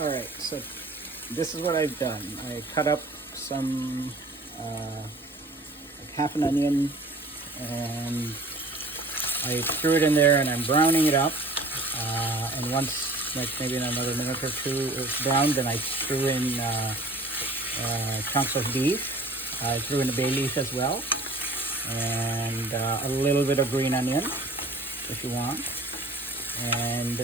All right, so this is what I've done. I cut up some like half an onion, and I threw it in there, and I'm browning it up. And once, like maybe in another minute or two, it's browned, then I threw in chunks of beef. I threw in a bay leaf as well, and a little bit of green onion, if you want. And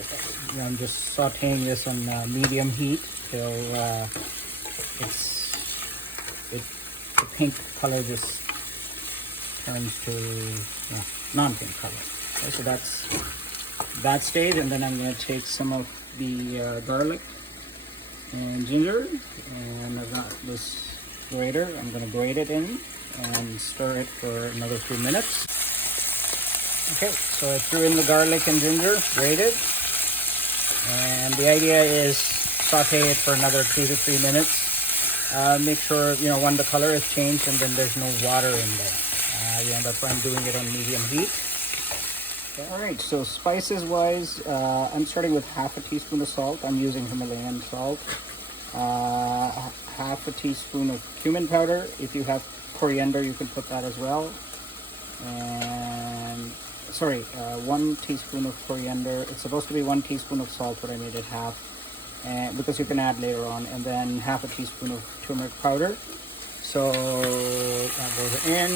I'm just sauteing this on medium heat till the pink color just turns to non-pink color. Okay, so that's that stage, and then I'm going to take some of the garlic and ginger, and I've got this grater. I'm going to grate it in and stir it for another 2 minutes. Okay, so I threw in the garlic and ginger, grated, and the idea is saute it for another 2 to 3 minutes. Make sure, when the color is changed and then there's no water in there. That's why I'm doing it on medium heat. All right, so spices wise, I'm starting with half a teaspoon of salt. I'm using Himalayan salt. Half a teaspoon of cumin powder. If you have coriander, you can put that as well. And 1 teaspoon of coriander. It's supposed to be 1 teaspoon of salt, but I made it half, and because you can add later on. And then half a teaspoon of turmeric powder. So that goes in,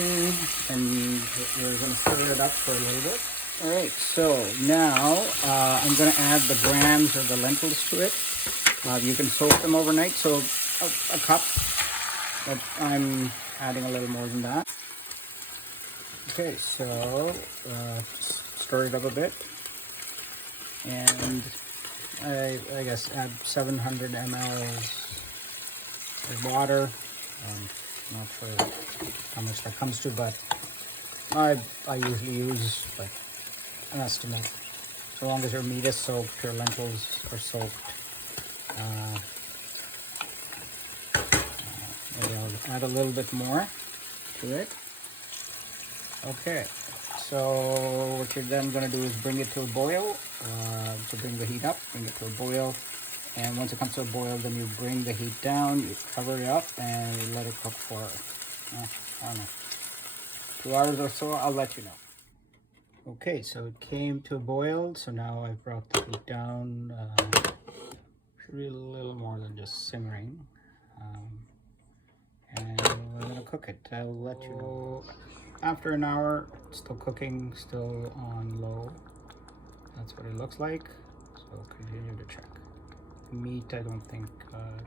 and we're going to stir it up for a little bit. All right, so now I'm going to add the grams or the lentils to it. You can soak them overnight, so a cup, but I'm adding a little more than that. Okay, so just stir it up a bit, and I guess add 700 mLs of water. Not sure how much that comes to, but I usually use like an estimate. So long as your meat is soaked, your lentils are soaked. Maybe I'll add a little bit more to it. Okay, so what you're then going to do is bring it to a boil, to bring the heat up, bring it to a boil. And once it comes to a boil, then you bring the heat down, you cover it up, and you let it cook for, I don't know, 2 hours or so. I'll let you know. Okay, so it came to a boil, so now I've brought the heat down, should be a little more than just simmering. And we're going to cook it. I'll let you know. After an hour, it's still cooking, still on low. That's what it looks like, so continue to check. Meat, I don't think,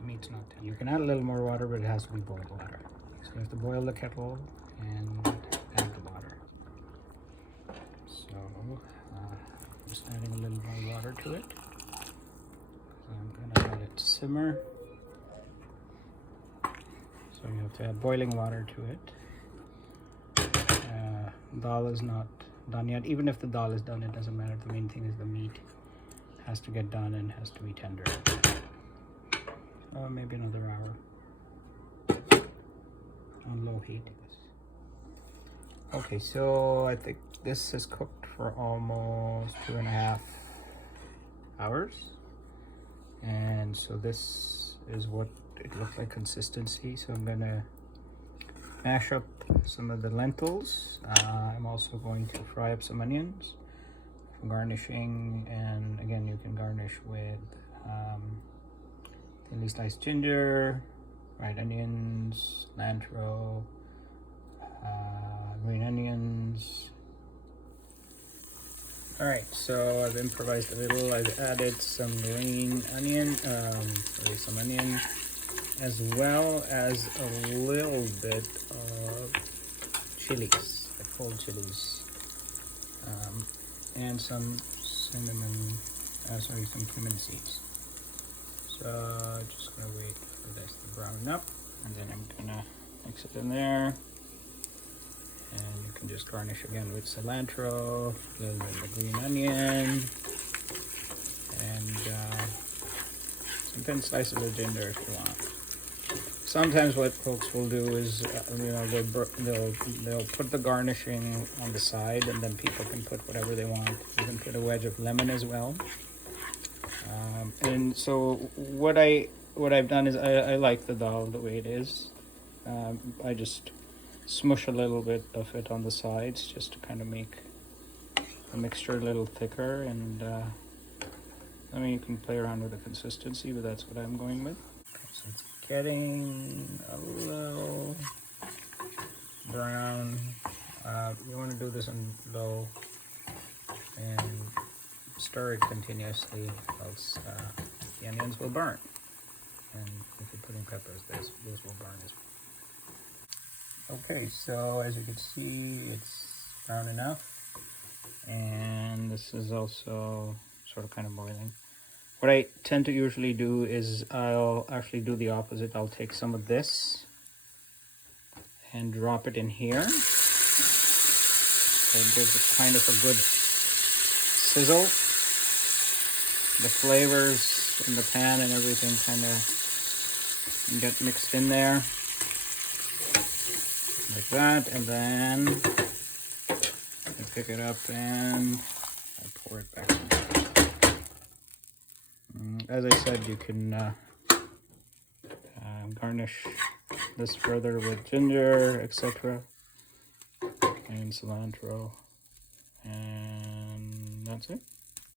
meat's not tender. You can add a little more water, but it has to be boiled water. So you have to boil the kettle and add the water. So just adding a little more water to it. I'm gonna let it simmer. So you have to add boiling water to it. Dal is not done yet. Even if the dal is done, it doesn't matter. The main thing is the meat has to get done and has to be tender. Maybe another hour on low heat. Okay, so I think this is cooked for almost 2.5 hours, and so this is what it looked like consistency. So I'm gonna mash up some of the lentils. I'm also going to fry up some onions for garnishing, and again, you can garnish with thinly sliced ginger, fried onions, cilantro, green onions. All right, so I've improvised a little. I've added some green onion, some onion, as well as a little bit of chilies, like cold chilies, and some cinnamon, some cumin seeds. So just gonna wait for this to brown up, and then I'm gonna mix it in there. And you can just garnish again with cilantro, a little bit of green onion, and some thin slices of ginger if you want. Sometimes what folks will do is, they'll put the garnishing on the side, and then people can put whatever they want. You can put a wedge of lemon as well. And so what I've done is I like the dal the way it is. I just smush a little bit of it on the sides just to kind of make the mixture a little thicker, and I mean, you can play around with the consistency, but that's what I'm going with. Okay, so it's getting a little brown. You want to do this on low and stir it continuously, else the onions will burn. And if you put in peppers, those will burn as well. Okay, so as you can see, it's brown enough, and this is also sort of kind of boiling. What I tend to usually do is I'll actually do the opposite. I'll take some of this and drop it in here. So it gives it kind of a good sizzle. The flavors in the pan and everything kind of get mixed in there. Like that. And then I pick it up and I pour it back in. As I said, you can garnish this further with ginger, etc. and cilantro, and that's it.